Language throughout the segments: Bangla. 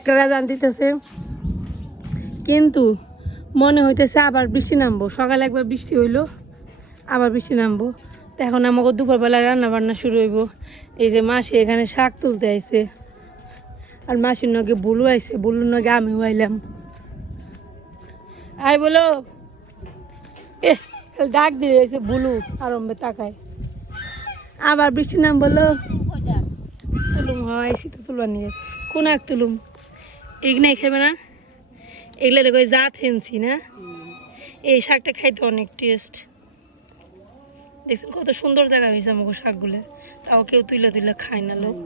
একটা জান দিতেছে? কিন্তু মনে হইতেছে আবার বৃষ্টি নামবো। সকালে একবার বৃষ্টি হইল আবার বৃষ্টি নামবো। তো এখন আমাকে দুপুরবেলা রান্না বান্না শুরু হইব। এই যে মাসি এখানে শাক তুলতে আইছে। আর মাসির নগে বুলু আইছে বুলুর নগে আমিও আইলাম। আই বলো এ ডাক দিয়ে আইছে বুলু আরম্ভে তাকায়। আবার বৃষ্টি নাম বলো। তুলুম হয় শীত তুলবার নিয়ে। কোন এক তুলুম? এগুলাই খাবে না, এগুলো দেখো জাত হেনছি না। এই শাকটা খাইতে অনেক টেস্ট দেখছেন কত সুন্দর দেখা হয়েছে আমাকে শাকগুলো। তাও কেউ তুইলা তুইলা খায় না লোক।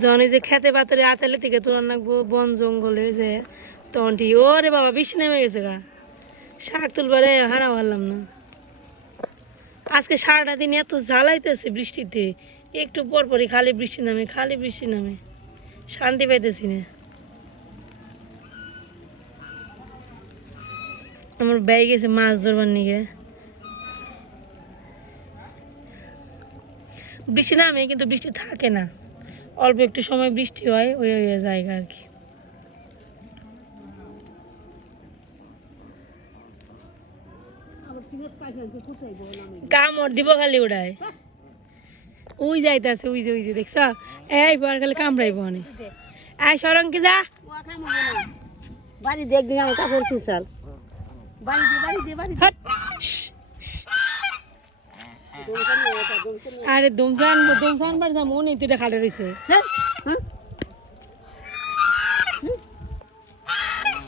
যখন যে খেতে পাতরে আতালে থেকে তোলা নাকবো, বন জঙ্গলে যে, তখন ঠিক ওরে বাবা, বৃষ্টি নেমে গেছে গা। শাক তুলবারে হারা পারলাম না। আজকে সারাটা দিন এত জ্বালাইতেছে বৃষ্টিতে। একটু পর পরই খালি বৃষ্টি নামে, খালি বৃষ্টি নামে। শান্তি পাইতেছি না। আমার ব্যাগ গেছে মাছ ধরবার নিগে। বৃষ্টি নামে কিন্তু বৃষ্টি থাকে না। অল্প একটু সময় বৃষ্টি হয় ওই ওই জায়গা আর কি। কামড় দিব খালি ওড়ায় ওই যাইতাছে ওই যে ওই যে দেখছ? এই পর খালি কামড়াইব অনেক। এই সরঙ্কি যা? বাড়ি দেখ দিন আমার কাপড় সুসাল বাড়ি দে বাড়ি দে বাড়ি আরে দমসান দমসান বার যাম ও নেই তুই এটা খালে রইছে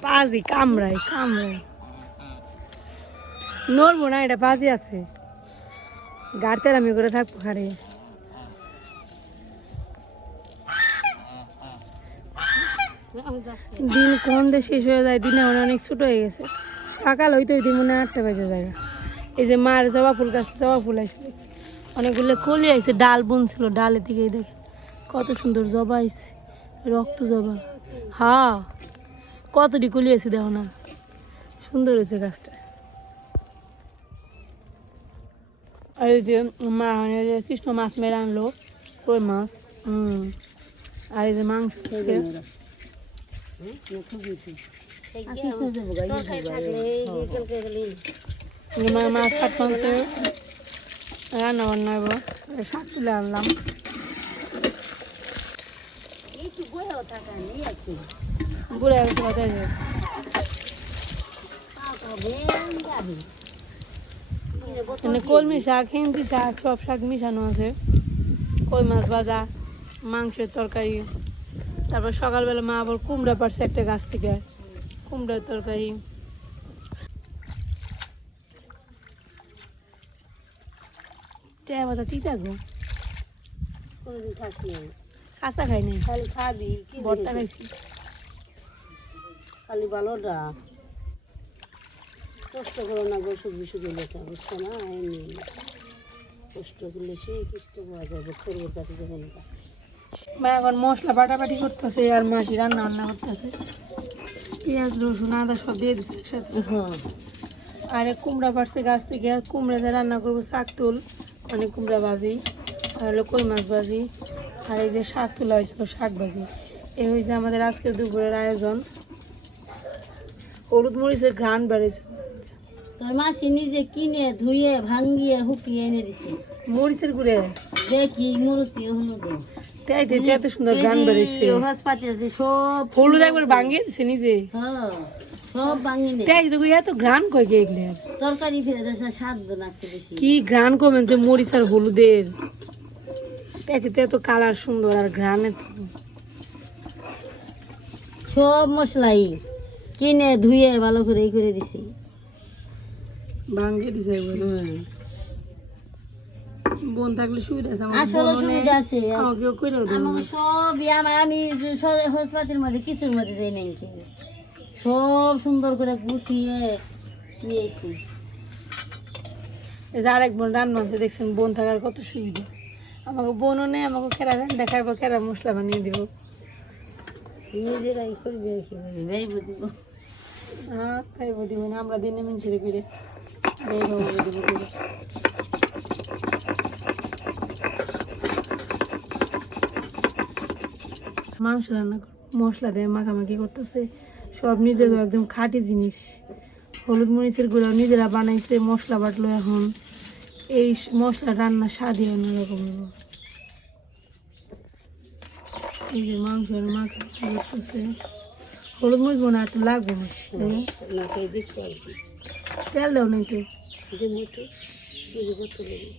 পাজি কামড়াই কামড়াই। নড়বো না এটা পাজি আছে। গাড়তে আমি করে থাকব খাড়ে। দিন কোন দিয়ে শেষ হয়ে যায়, দিনে মানে অনেক ছোট হয়ে গেছে। সকাল হইতে হইতে মনে আটটা বাজে জায়গা এই যে মার জবা ফুল গাছ জবা ফুল আইছে। অনেকগুলো কলি আইছে, ডাল বুনছিল ডালের দিকে দেখে কত সুন্দর জবা আইছে, রক্ত জবা। হা, কতটি কলি আছে দেখো না। সুন্দর হয়েছে গাছটা। আর এই যে মা যে কৃষ্ণ মাছ মেরে আনলো, কই মাছ? হুম। আর এই যে মাংস মাছ কাট মাংস রান্না বান্না এই শাক তুলে আনলাম বুড়ে গেছে কলমি শাক হিন্দি শাক, সব শাক মিশানো আছে। কই মাছ ভাজা, মাংসের তরকারি। তারপর সকালবেলা মা আবার কুমড়া পারছে একটা গাছ থেকে। কুমড়ার তরকারি। তিতা গো। কোনোদিন খাই নাই। খালি খাবি খাইছি। খালি ভালোটা। কষ্ট করো না গো সুখ বিসুখ এটা বুঝছ না এমনি। কষ্ট করলে সেই কষ্ট পাওয়া যাবে খরবের কাছে যখন মা এখন মশলা বাটাবাটি করতেছে আর মাসি রান্না বান্না করতেছে। পেঁয়াজ রসুন আদা সব দিয়ে দিচ্ছে একসাথে। আর এক কুমড়া পারছে গাছ থেকে। কুমড়া দিয়ে রান্না করব শাক তুল। মানে কুমড়া ভাজি আর হলো কই মাছ ভাজি আর এই যে শাক তোলা হয়েছিল শাক ভাজি। এই হয়েছে আমাদের আজকের দুপুরের আয়োজন। হলুদ মরিচের ঘ্রাণ বেড়েছে। তোর মাসি নিজে কিনে ধুয়ে ভাঙ্গিয়ে হুকিয়ে এনে দিছে। মরিচের গুড়ে। দেখি মুরুচি হলুদ। তাই তো এত সুন্দর সব হলুদ একবার ভাঙিয়ে দিছে নিজে। হ্যাঁ সব ভাঙি নে তাই তো এত ঘ্রাণ কই গে এগুলো? তরকারি ফিরে দেশ না স্বাদ লাগছে বেশি। কি ঘ্রাণ কমেন যে মরিচ আর হলুদের। প্যাকেটে এত কালার সুন্দর আর ঘ্রাণ সব মশলাই কিনে ধুয়ে ভালো করে এই করে দিছি। ভাঙিয়ে দিছে একবার। বোন থাকলে সুবিধা আছে আমার আসলে সুবিধা আছে। আমাকেও করেও দেবে আমার সবই আমার আমি হসপাতির মধ্যে কিছুর মধ্যে যাই নাই কি সব সুন্দর করে গুছিয়ে নিয়েছি। এই যে আরেক বোন রান্না হচ্ছে দেখছেন বোন থাকার কত সুবিধা। আমাকে বোনও নেই আমাকে কেরা রান্না খাইবো কেরা মশলা বানিয়ে দিব? নিজেরাই করবে আর কি করবে ভাইব দিব। হ্যাঁ খাইবো দিব না আমরা দিনে মিনছিরে করে। বাবু দিব মাংস রান্না করব মশলা দিয়ে মাখামাখি করতেছে। সব নিজের একদম খাঁটি জিনিস। হলুদ মরিচের গুঁড়া নিজেরা বানাইছে মশলা বাটলো এখন। এই মশলা রান্না স্বাদই অন্যরকম হইব। এই যে মাংস মাখা করতেছে। হলুদ মরিচ মনে হয় লাগবে না তেল দেও করতে লেগে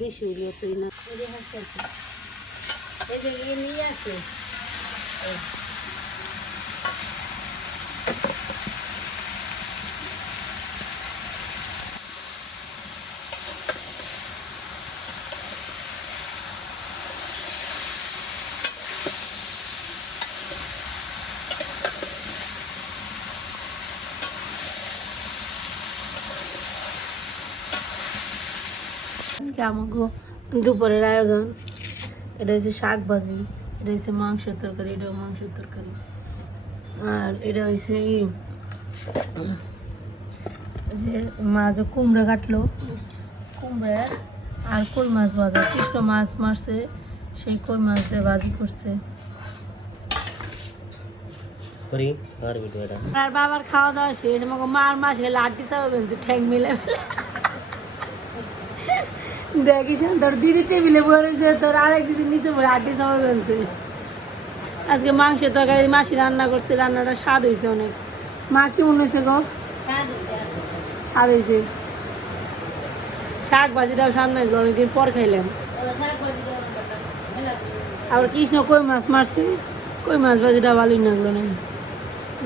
বেশি তুই না যে ইয়ে নিয়ে এই। আজকে আমাকে দুপুরের আয়োজন এটা হচ্ছে শাক ভাজি এটা হচ্ছে মাংসের তরকারি এটাও মাংসের তরকারি। আর এটা হচ্ছে যে মাছ কুমড়ো কাটলো কুমড়ো আর কই মাছ ভাজা? কৃষ্ণ মাছ মারছে সেই কই মাছ দিয়ে ভাজি করছে। আর বাবার খাওয়া দাওয়া শেষ আমাকে মার মাস চাপা বেঞ্চে ঠ্যাং মিলে মিলে দেখিস তোর দিদি টেবিলে বয়ে রয়েছে তোর আরেক দিদি নিচে বলে আটটি চাপা বেঞ্চে আজকে মাংসের তরকারি মাসি রান্না করছে রান্নাটা স্বাদ হয়েছে অনেক। মা কি মনে হয়েছে গো? স্বাদ হয়েছে শাক ভাজিটাও স্বাদ না অনেকদিন পর খাইলাম। আবার কৃষ্ণ কই মাছ মারছে? কই মাছ ভাজিটা ভালোই লাগল না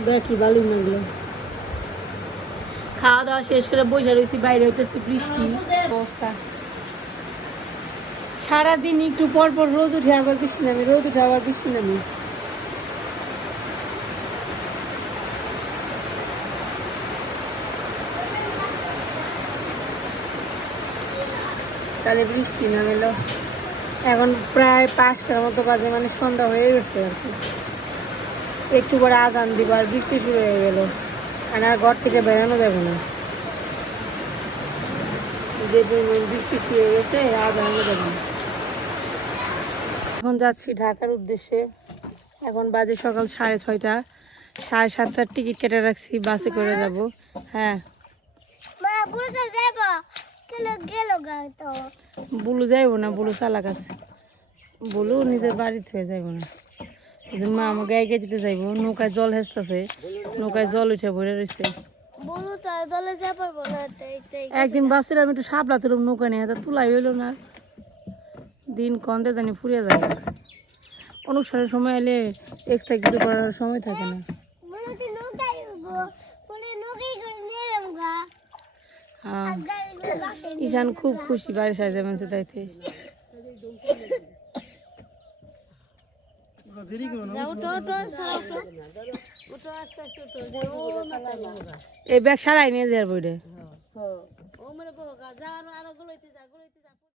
দেখি ভালোই লাগল খাওয়া দাওয়া শেষ করে বসে রয়েছি বাইরে হইতেছে বৃষ্টি। অবস্থা। সারাদিন একটু পর পর রোদ উঠে আবার বৃষ্টি নামে, রোদ উঠে আবার বৃষ্টি নামে। তাহলে বৃষ্টি নামেলো। এখন প্রায় পাঁচটার মতো বাজে মানে সন্ধ্যা হয়ে গেছে আর কি। একটু পরে আজান দিব আর বৃষ্টি শুরু হয়ে গেল। আর আর ঘর থেকে বেরোনো যাবে না। যে বৃষ্টি শুরু হয়ে গেছে, আজান যাবে না। এখন যাচ্ছি ঢাকার উদ্দেশ্যে। এখন বাজে সকাল সাড়ে ছয়টা। সাড়ে সাতটার টিকিট কেটে রাখছি বাসে করে যাব। হ্যাঁ। বুলু যাইব না বুলু চালাক আছে। বুলু নিজের বাড়িতে হয়ে যাইব না। মা আমার গায়ে যেতে যাইব নৌকায় জল হেসতেছে। নৌকায় জল উঠে ভরে রয়েছে একদিন ভাবছিলাম একটু সাপলা তুলুম নৌকা নিয়ে তুলাই হইল না। দিন কন্দে জানি ফুরিয়ে যায় অনুষ্ঠানের সময় এলে এক্সট্রা কিছু করার সময় থাকে না। হ্যাঁ ঈশান খুব খুশি বাড়ি সাজে মানছে তাইতে। এই ব্যাগ সারাই নিয়ে যাওয়ার বইটা